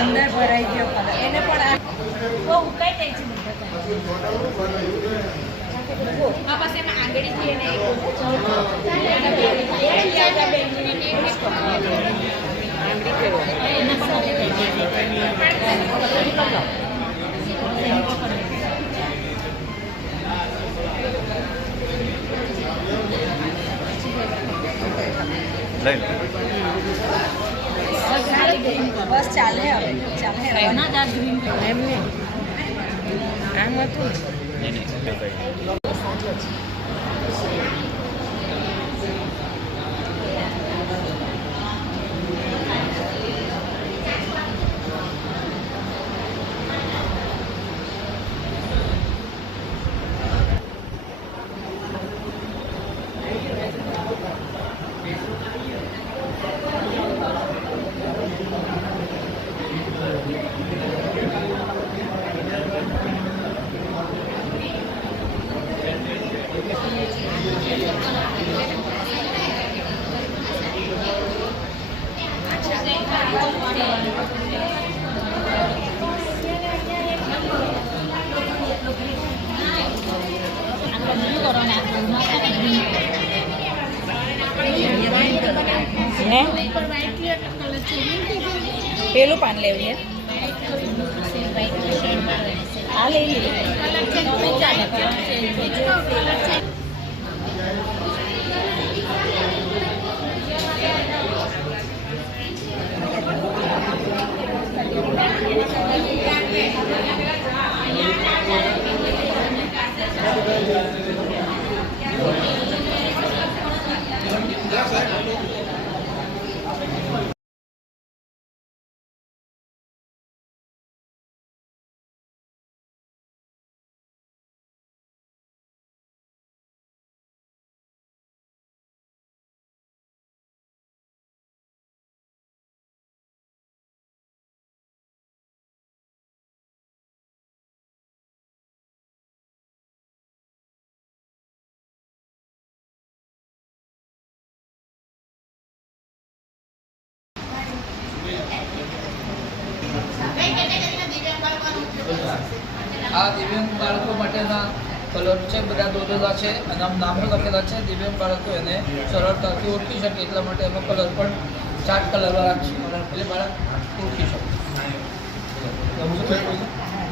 અંદર ભરાઈ ગયો કલર એને પણ બહુ ઉકાઈ જાય છે આ પાસે એમાં આંગળીથી એને બસ ચાલે હવે ચાલે ના દા ગ્રીન એમને આમ હતું પેલું પાન લેવું આ લઈ આ દિવ્યાંગ બાળકો માટેના કલર છે, બધા દોરેલા છે અને આમ નામો લખેલા છે. દિવ્યાંગ બાળકો એને સરળતાથી ઓળખી શકે એટલા માટે એનો કલર પણ 4 કલરવાળા છે એટલે બાળક ઓળખી શકે.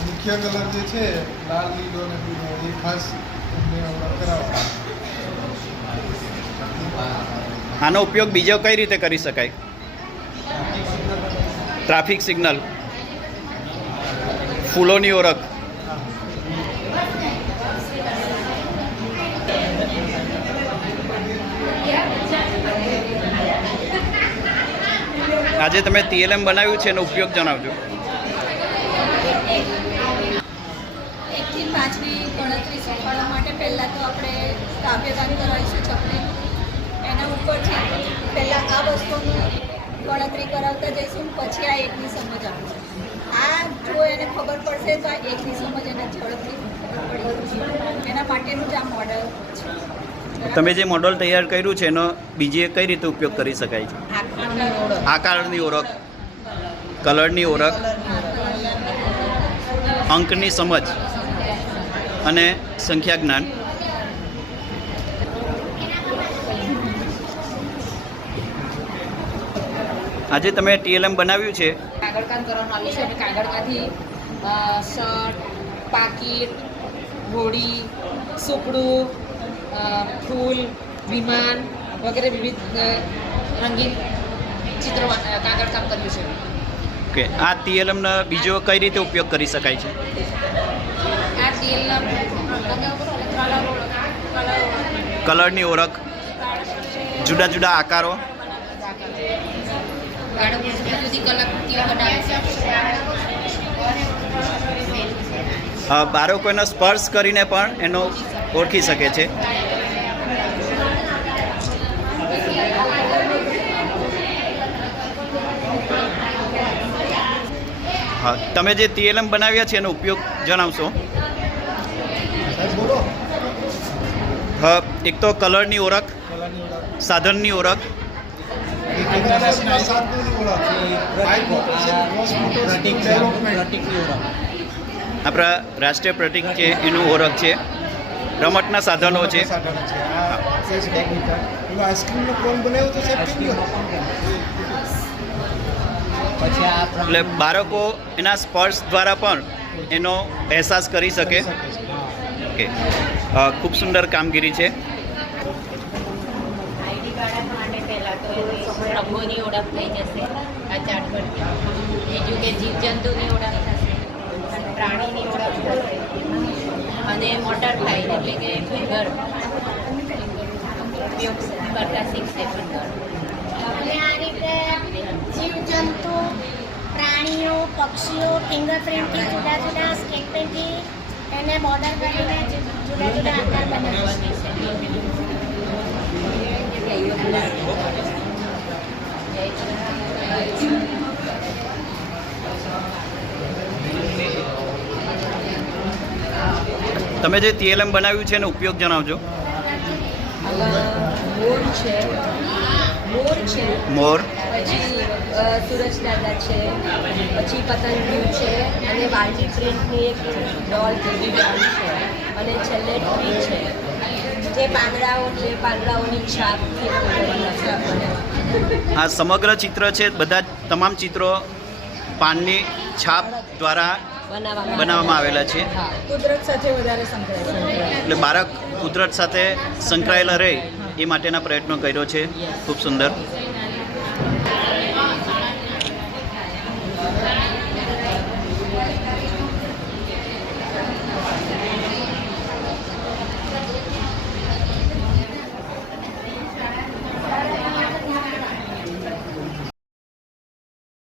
મુખ્ય કલર જે છે લાલ, લીલો અને પીળો એ ખાસ કરાવવા. આનો ઉપયોગ બીજો કઈ રીતે કરી શકાય? ટ્રાફિક સિગ્નલ, ફૂલોની ઓળખ, આજે તમે TLM બનાવ્યું છે એનો ઉપયોગ જણાવજો. 1 થી 5ની ગણતરી શીખવાડવા માટે પહેલાં તો આપણે કાવ્યગાન કરાવીશું ચકલી. એના ઉપરથી પહેલાં આ વસ્તુનું ગણતરી કરાવતા જઈશું, પછી આ 1ની સમજ આપીશું. આ જો એને ખબર પડશે તો આ 1ની સમજ એને ઝડપથી ખબર પડી. એના માટેનું જ આ મોડલ છે. તમે જે મોડલ તૈયાર કર્યું છે એનો બીજી કઈ રીતે ઉપયોગ કરી શકાય છે? આકારની ઓળખ, કલરની ઓળખ, અંકની સમજ અને સંખ્યા જ્ઞાન. આજે તમે TLM બનાવ્યું છે. કાગળકામ કરવાનું આવ્યું છે અને કાગળમાંથી શર્ટ, પાકીટ, હોડી, સુપડું, ફૂલ, વિમાન વગેરે વિવિધ રંગીન ચિત્રો કાગળકામ કર્યું છે. ઓકે, આ TLMનો બીજો કઈ રીતે ઉપયોગ કરી શકાય છે? આ TLM કલરની ઓળખ, જુદા જુદા આકારો, બાળકોનો સ્પર્શ કરીને પણ એનો ઓળખી શકે છે. હા, તમે જે TLM બનાવ્યા છે એનો ઉપયોગ જણાવશો. હા, એક તો કલરની ઓળખ, કલરની ઓળખ, સાધનની ઓળખ, એ કેમેરાના સાધનોની ઓળખ, બાઇક મોટર છે, ક્રોસ મોટર ડેવલપમેન્ટ, આપણા રાષ્ટ્રીય પ્રતીક છે એનું ઓળખ છે, રમતના સાધનો છે. સાધનો છે. આ એ છે ટેકનિકલ. પેલો આઈસ્ક્રીમનો કોન બનાવ્યો તો સાહેબ કેમ ગયો? એટલે બાળકો એના સ્પર્શ દ્વારા પણ એનો અહેસાસ કરી શકે. ઓકે, ખૂબ સુંદર કામગીરી છે. આઈડી બાળક માટે પહેલાં તો રંગોની ઓળખ થઈ જશે આ ચાર્ટ પરથી. બીજું કે જીવજંતુની ઓળખ થશે, પ્રાણીની ઓળખ થશે અને મોટર ફાઇલ એટલે કે ફિંગર ઉપયોગ કરતા શીખશે ફિંગર. અને આ રીતે જીવજંતુ, પ્રાણીઓ, પક્ષીઓ ફિંગરપ્રિન્ટથી જુદા જુદા સ્કેચ પેનથી એને મોડલ કરીને જુદા જુદા આકાર બનાવવાની છે. તમે જે TLM બનાવ્યું છે એનો ઉપયોગ જણાવજો. મોર છે, મોર, પછી સુરજ દાદા છે, પછી પતંગિયું છે અને વાલજી પ્રિન્ટની એક ડોલ બેબી ડોલ છે અને છેલ્લે ટ્રી છે. જે પાંદડાઓની છાપથી આ સમગ્ર ચિત્ર છે, બધા તમામ ચિત્રો પાનની છાપ દ્વારા બનાવવામાં આવેલા છે. કુદરત સાથે વધારે સંકળાયેલા એટલે બાળક કુદરત સાથે સંકળાયેલા રહે એ માટેના પ્રયત્નો કર્યો છે. ખૂબ સુંદર.